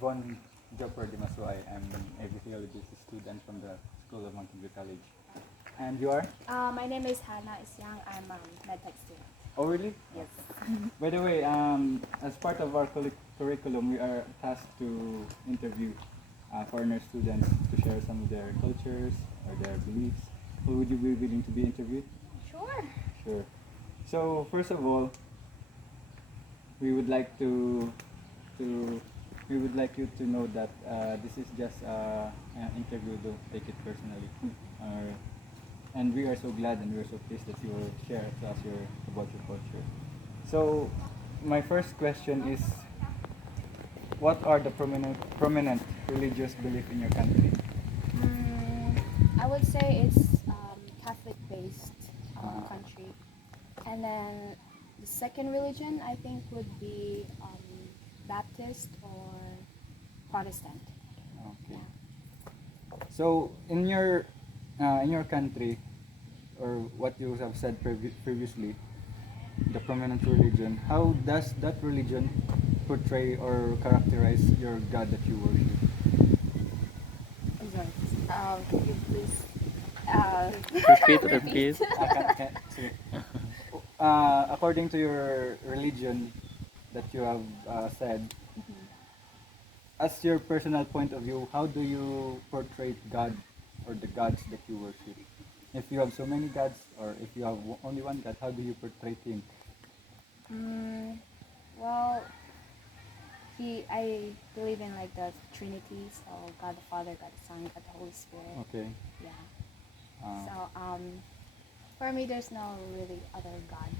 Von Jopper Dimaswai. I'm a physiology student from the School of Mountain View College. And you are? My name is Hannah Isyang. I'm a medtech student. Oh, really? Yes. By the way, as part of our curriculum, we are tasked to interview foreigner students to share some of their cultures or their beliefs. Who would you be willing to be interviewed? Sure. Sure. So first of all, we would like to we would like you to know that this is just an interview. Don't take it personally. And we are so glad and we are so pleased that you will share to us about your culture. So my first question is, what are the prominent religious belief in your country? I would say it's Catholic-based country, and then the second religion I think would be Baptist or Protestant. Okay. So in your country, or what you have said previously, the prominent religion, how does that religion portray or characterize your God that you worship? I'm sorry. Could you please Repeat. Sige. According to your religion that you have said, as your personal point of view, how do you portray God or the gods that you worship? If you have so many gods, or if you have only one God, how do you portray Him? Well, I believe in like the Trinity, so God the Father, God the Son, God the Holy Spirit. Okay. Yeah. Uh, So for me, there's no really other God.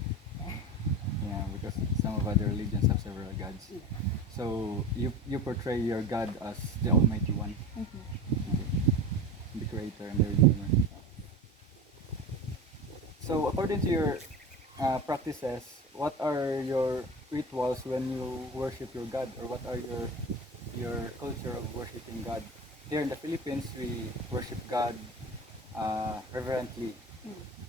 yeah, because some of other religions have several gods. Yeah. So you portray your God as the Almighty One, the Creator and the Redeemer. So according to your practices, what are your rituals when you worship your God, or what are your culture of worshiping God? Here in the Philippines, we worship God reverently.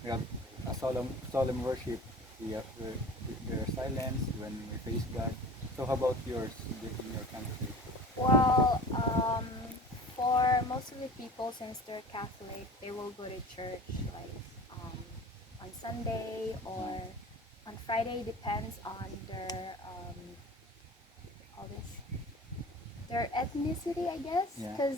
We have a solemn worship. There are silence when we face God. So how about yours in your country? Well, for most of the people, since they're Catholic, they will go to church like on Sunday or on Friday. Depends on their all this their ethnicity, I guess. Yeah. Because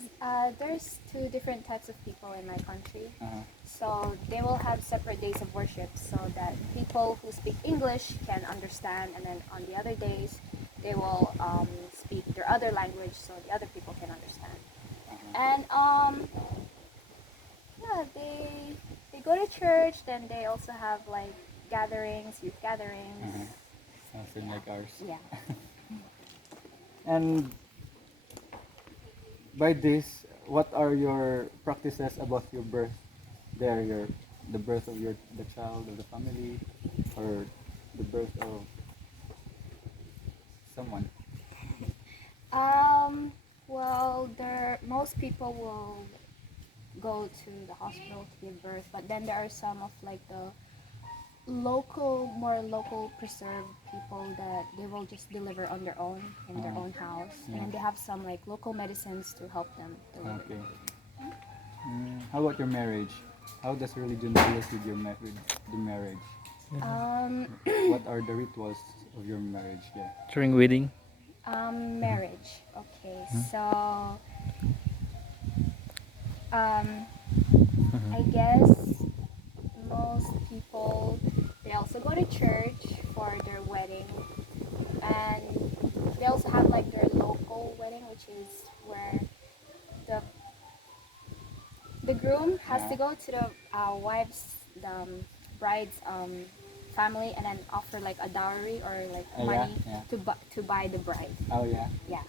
there's two different types of people in my country. Uh-huh. So they will have separate days of worship so that people who speak English can understand, and then on the other days they will speak their other language so the other people can understand. And yeah, they go to church. Then they also have like gatherings, youth gatherings. Same like ours. Yeah. And by this, what are your practices about your birth? The birth of the child of the family, or the birth of someone. Well, most people will go to the hospital to give birth, but then there are some of like the more local preserved people that they will just deliver on their own in their own house, and then they have some like local medicines to help them deliver. Okay. How about your marriage? How does religion deal with with the marriage? What are the rituals of your marriage? Yeah. During wedding. Marriage. Okay, so I guess most people, they also go to church for their wedding, and they also have like their local wedding, which is where the the groom has to go to the bride's family, and then offer like a dowry or like money to buy the bride. Oh yeah. Yeah.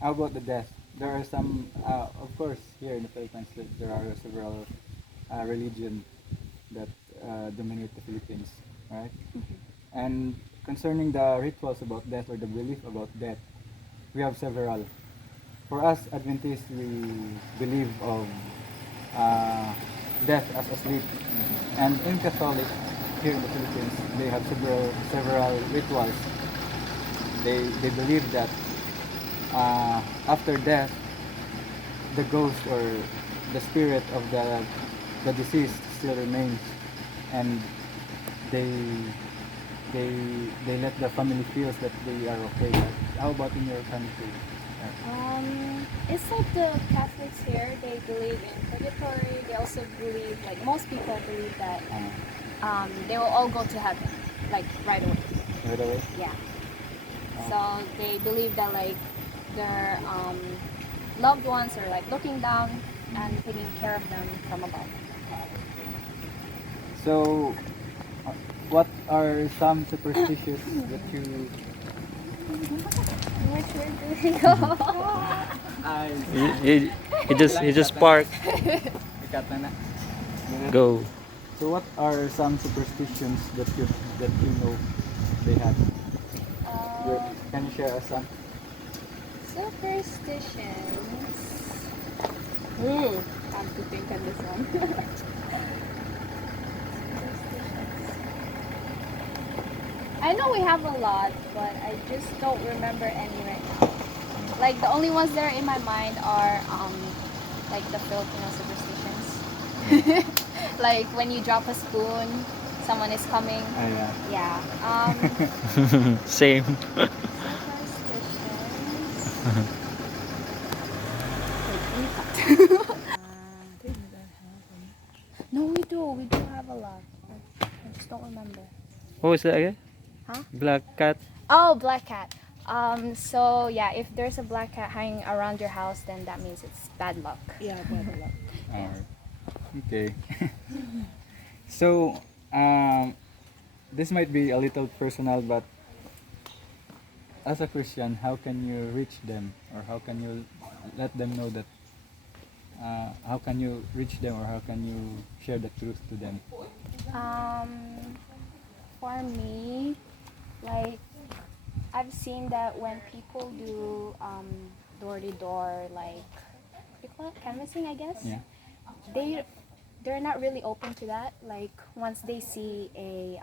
How about the death? There are some, of course, here in the Philippines, there are several religions that dominate the Philippines, right? And concerning the rituals about death or the belief about death, we have several. For us Adventists, we believe of death as a sleep, and in Catholic here in the Philippines, they have several rituals. They believe that after death, the ghost or the spirit of the deceased still remains, and they they they let the family feels that they are okay. How about in your country? It's like the Catholics here. They believe in purgatory. They also believe, like most people believe that they will all go to heaven, like right away. Right away. Yeah. So they believe that like their loved ones are like looking down and taking care of them from above. So, what are some superstitions that you? Which way do we go? I He just parked. Ikat na na. Go. So what are some superstitions that you know they have? Can you share us some? Superstitions. I have to think on this one. I know we have a lot, but I just don't remember any right now. Like the only ones that are in my mind are like the Filipino superstitions. Like when you drop a spoon, someone is coming. Yeah. Yeah. Same. No, we do. We do have a lot. I just don't remember. What was that again? Huh? Black cat. Oh, black cat. So yeah, if there's a black cat hanging around your house, then that means it's bad luck. Yeah, bad luck. Alright. Okay. So, this might be a little personal, but as a Christian, how can you reach them, or how can you let them know that? How can you reach them, or how can you share the truth to them? For me, like I've seen that when people do door to door, like we call it canvassing, I guess. Yeah. They're not really open to that. Like once they see a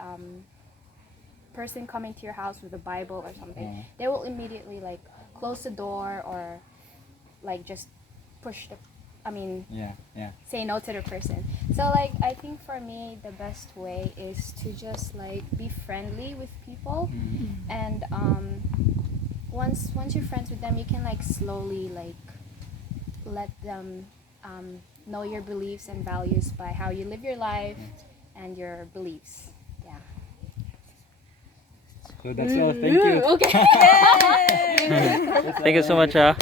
person coming to your house with a Bible or something, Yeah. they will immediately like close the door or like just push the. I mean, Yeah. Yeah. say no to the person. So like I think for me the best way is to just like be friendly with people, and once you're friends with them, you can like slowly like let them know your beliefs and values by how you live your life and your beliefs. Yeah. So that's all. Thank you. Okay. Thank you so much, ah.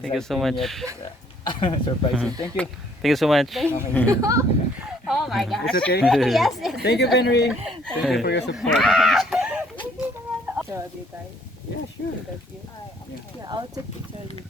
Thank you so much. Surprising. Thank you. Thank you so much. Okay. Oh my gosh. It's okay. Yes. Thank you, Henry. Thank you for your support. So, every time. Yeah, sure. Thank you. Yeah. Yeah, I'll take picture of you.